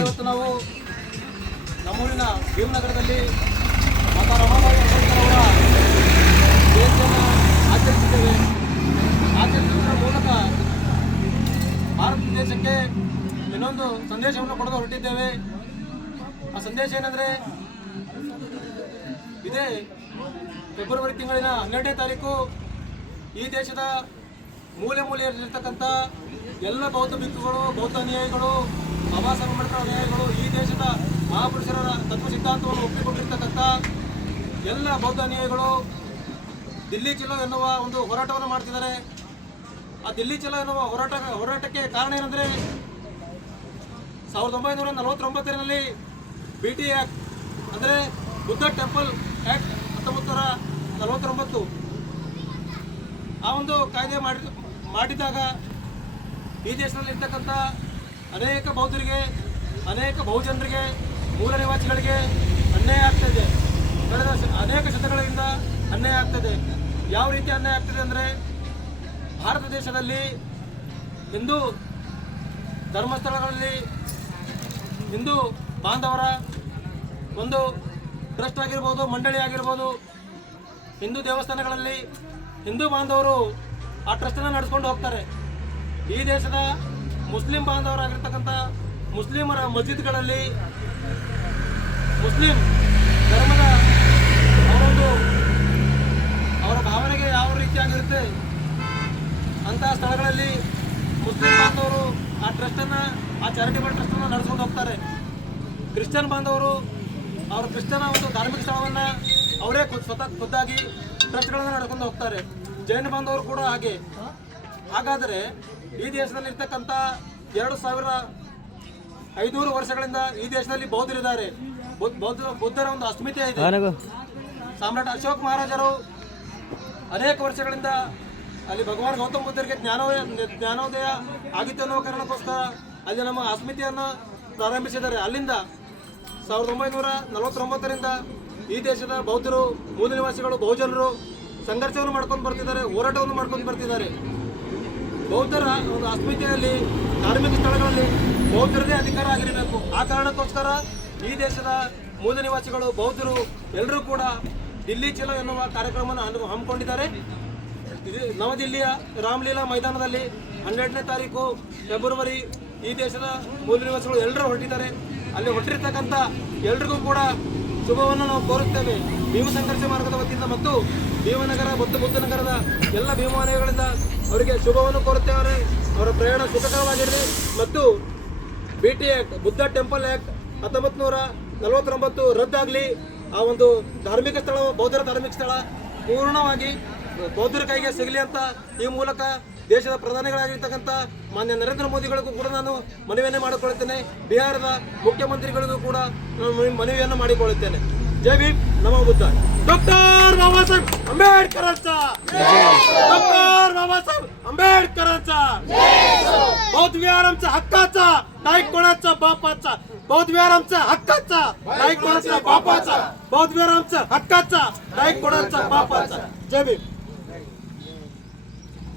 ಇವತ್ತು ನಾವು ನಮ್ಮೂರಿನ ಭೀಮನಗರದಲ್ಲಿ ಮಾತಾ ರಮಾಬಾಯಿ ಅಂಬೇಡ್ಕರ್ ಅವರ ಜಯಂತಿಯನ್ನು ಆಚರಿಸಿದ್ದೇವೆ. ಆಚರಿಸುವುದರ ಮೂಲಕ ಭಾರತ ದೇಶಕ್ಕೆ ಇನ್ನೊಂದು ಸಂದೇಶವನ್ನು ಕೊಡಲು ಹೊರಟಿದ್ದೇವೆ. ಆ ಸಂದೇಶ ಏನಂದರೆ, ಇದೇ ಫೆಬ್ರವರಿ ತಿಂಗಳಿನ 12ನೇ ತಾರೀಕು ಈ ದೇಶದ ಮೂಲೆ ಮೂಲೆಯಲ್ಲಿರ್ತಕ್ಕಂಥ ಎಲ್ಲ ಬೌದ್ಧ ಭಿಕ್ಕುಗಳು, ಬೌದ್ಧ ಅನುಯಾಯಿಗಳು, ಬಾಬಾ ಸಾಹೇಬ್ ಅಂಬೇಡ್ಕರ್ ಅನುಯಾಯಿಗಳು, ಈ ದೇಶದ ಮಹಾಪುರುಷರ ತತ್ವ ಸಿದ್ಧಾಂತವನ್ನು ಒಪ್ಪಿಕೊಂಡಿರ್ತಕ್ಕಂಥ ಎಲ್ಲ ಬೌದ್ಧ ಅನುಯಾಯಿಗಳು ದಿಲ್ಲಿ ಚಲೋ ಎನ್ನುವ ಒಂದು ಹೋರಾಟವನ್ನು ಮಾಡ್ತಿದ್ದಾರೆ. ಆ ದಿಲ್ಲಿ ಚಲೋ ಎನ್ನುವ ಹೋರಾಟಕ್ಕೆ ಕಾರಣ ಏನಂದರೆ, 1949ರಲ್ಲಿ BT ಆ್ಯಕ್ಟ್ ಅಂದರೆ ಬುದ್ಧ ಟೆಂಪಲ್ ಆ್ಯಕ್ಟ್ 1949 ಆ ಒಂದು ಕಾಯ್ದೆ ಮಾಡಿದಾಗ ಈ ದೇಶದಲ್ಲಿ ಇರ್ತಕ್ಕಂಥ ಅನೇಕ ಬೌದ್ಧರಿಗೆ, ಅನೇಕ ಬಹುಜನರಿಗೆ, ಮೂಲ ನಿವಾಸಿಗಳಿಗೆ ಅನ್ಯಾಯ ಆಗ್ತಾಯಿದೆ. ಕಳೆದ ಅನೇಕ ಶತಕಗಳಿಂದ ಅನ್ಯಾಯ ಆಗ್ತದೆ. ಯಾವ ರೀತಿ ಅನ್ಯಾಯ ಆಗ್ತದೆ ಅಂದರೆ, ಭಾರತ ದೇಶದಲ್ಲಿ ಹಿಂದೂ ಧರ್ಮಸ್ಥಳಗಳಲ್ಲಿ ಹಿಂದೂ ಬಾಂಧವರ ಒಂದು ಟ್ರಸ್ಟ್ ಆಗಿರ್ಬೋದು, ಮಂಡಳಿ ಆಗಿರ್ಬೋದು, ಹಿಂದೂ ದೇವಸ್ಥಾನಗಳಲ್ಲಿ ಹಿಂದೂ ಬಾಂಧವರು ಆ ಟ್ರಸ್ಟನ್ನು ನಡೆಸ್ಕೊಂಡು ಹೋಗ್ತಾರೆ. ಈ ದೇಶದ ಮುಸ್ಲಿಂ ಬಾಂಧವರಾಗಿರ್ತಕ್ಕಂಥ ಮುಸ್ಲಿಮರ ಮಸ್ಜಿದ್ಗಳಲ್ಲಿ ಮುಸ್ಲಿಂ ಧರ್ಮದ ಅವರ ಭಾವನೆಗೆ ಯಾವ ರೀತಿಯಾಗಿರುತ್ತೆ ಅಂತಹ ಸ್ಥಳಗಳಲ್ಲಿ ಮುಸ್ಲಿಂ ಬಾಂಧವರು ಆ ಟ್ರಸ್ಟನ್ನು, ಆ ಚಾರಿಟೇಬಲ್ ಟ್ರಸ್ಟನ್ನು ನಡೆಸ್ಕೊಂಡು ಹೋಗ್ತಾರೆ. ಕ್ರಿಶ್ಚಿಯನ್ ಬಾಂಧವರು ಅವರ ಕ್ರಿಶ್ಚಿಯನ್ ಒಂದು ಧಾರ್ಮಿಕ ಸ್ಥಳವನ್ನು ಅವರೇ ಖುದ್ದಾಗಿ ಟ್ರಸ್ಟ್ಗಳನ್ನು ನಡೆಕೊಂಡು ಹೋಗ್ತಾರೆ. ಜೈನ ಬಾಂಧವರು ಕೂಡ ಹಾಗೆ. ಹಾಗಾದರೆ ಈ ದೇಶದಲ್ಲಿರ್ತಕ್ಕಂಥ 2500 ವರ್ಷಗಳಿಂದ ಈ ದೇಶದಲ್ಲಿ ಬೌದ್ಧರಿದ್ದಾರೆ. ಬುದ್ಧರ ಒಂದು ಅಸ್ಮಿತೆ ಇದೆ. ಸಾಮ್ರಾಟ್ ಅಶೋಕ್ ಮಹಾರಾಜರು ಅನೇಕ ವರ್ಷಗಳಿಂದ ಅಲ್ಲಿ ಭಗವಾನ್ ಗೌತಮ ಬುದ್ಧರಿಗೆ ಜ್ಞಾನೋದಯ ಆಗಿತ್ತು ಅನ್ನೋ ಕಾರಣಕ್ಕೋಸ್ಕರ ಅಲ್ಲಿ ನಮ್ಮ ಅಸ್ಮಿತೆಯನ್ನು ಪ್ರಾರಂಭಿಸಿದ್ದಾರೆ. ಅಲ್ಲಿಂದ 1949ರಿಂದ ಈ ದೇಶದ ಬೌದ್ಧರು, ಮೂಲ ನಿವಾಸಿಗಳು, ಬಹುಜನರು ಸಂಘರ್ಷವನ್ನು ಮಾಡ್ಕೊಂಡು ಬರ್ತಿದ್ದಾರೆ, ಹೋರಾಟವನ್ನು ಮಾಡ್ಕೊಂಡು ಬರ್ತಿದ್ದಾರೆ. ಬೌದ್ಧರ ಒಂದು ಅಸ್ಮಿತೆಯಲ್ಲಿ ಧಾರ್ಮಿಕ ಸ್ಥಳಗಳಲ್ಲಿ ಬೌದ್ಧರದೇ ಅಧಿಕಾರ ಆಗಿರಬೇಕು. ಆ ಕಾರಣಕ್ಕೋಸ್ಕರ ಈ ದೇಶದ ಮೂಲ ನಿವಾಸಿಗಳು, ಬೌದ್ಧರು ಎಲ್ಲರೂ ಕೂಡ ದಿಲ್ಲಿ ಚಲೋ ಎನ್ನುವ ಕಾರ್ಯಕ್ರಮವನ್ನು ಹಮ್ಮಿಕೊಂಡಿದ್ದಾರೆ. ನವದಿಲ್ಲಿಯ ರಾಮಲೀಲಾ ಮೈದಾನದಲ್ಲಿ 12ನೇ ತಾರೀಕು ಫೆಬ್ರವರಿ ಈ ದೇಶದ ಮೂಲ ನಿವಾಸಿಗಳು ಎಲ್ಲರೂ ಹೊರಟಿದ್ದಾರೆ. ಅಲ್ಲಿ ಹೊರಟಿರ್ತಕ್ಕಂಥ ಎಲ್ರಿಗೂ ಕೂಡ ಶುಭವನ್ನು ನಾವು ಕೋರುತ್ತೇವೆ. ಭೀಮ ಸಂಘರ್ಷ ಮಾರ್ಗದ ವತಿಯಿಂದ ಮತ್ತು ಭೀಮನಗರ ಮತ್ತು ಬುದ್ಧನಗರದ ಎಲ್ಲ ಭೀಮಾನುಯಾಯಿಗಳಿಂದ ಅವರಿಗೆ ಶುಭವನ್ನು ಕೋರುತ್ತೇವೆ. ಅವರ ಪ್ರಯಾಣ ಸುಖಕರವಾಗಿರಲಿ. ಮತ್ತು BT act, Buddha temple act 1949 ರದ್ದಾಗಲಿ. ಆ ಒಂದು ಧಾರ್ಮಿಕ ಸ್ಥಳ, ಬೌದ್ಧರ ಧಾರ್ಮಿಕ ಸ್ಥಳ ಪೂರ್ಣವಾಗಿ ಬೌದ್ಧರ ಕೈಗೆ ಸಿಗಲಿ ಅಂತ ಈ ಮೂಲಕ ದೇಶದ ಪ್ರಧಾನಿಗಳಾಗಿರ್ತಕ್ಕಂಥ ಮಾನ್ಯ ನರೇಂದ್ರ ಮೋದಿಗಳಿಗೂ ಕೂಡ ನಾನು ಮನವಿಯನ್ನು ಮಾಡಿಕೊಳ್ಳುತ್ತೇನೆ. ಬಿಹಾರದ ಮುಖ್ಯಮಂತ್ರಿಗಳಿಗೂ ಕೂಡ ನಾನು ಮನವಿಯನ್ನು ಮಾಡಿಕೊಳ್ಳುತ್ತೇನೆ. जय भीम, नमो बुद्ध. डॉक्टर बाबासाहेब आंबेडकरांचा, डॉक्टर बाबासाहेब आंबेडकरांचा. बौद्ध विहार आमच्या हक्काचा, नाही कोणाच्या बापाचा. बौद्ध विहार आमच्या हक्काचा, नाही कोणाच्या बापाचा. बौद्ध विहार आमच्या हक्काचा, नाही कोणाच्या बापाचा. जय भीम.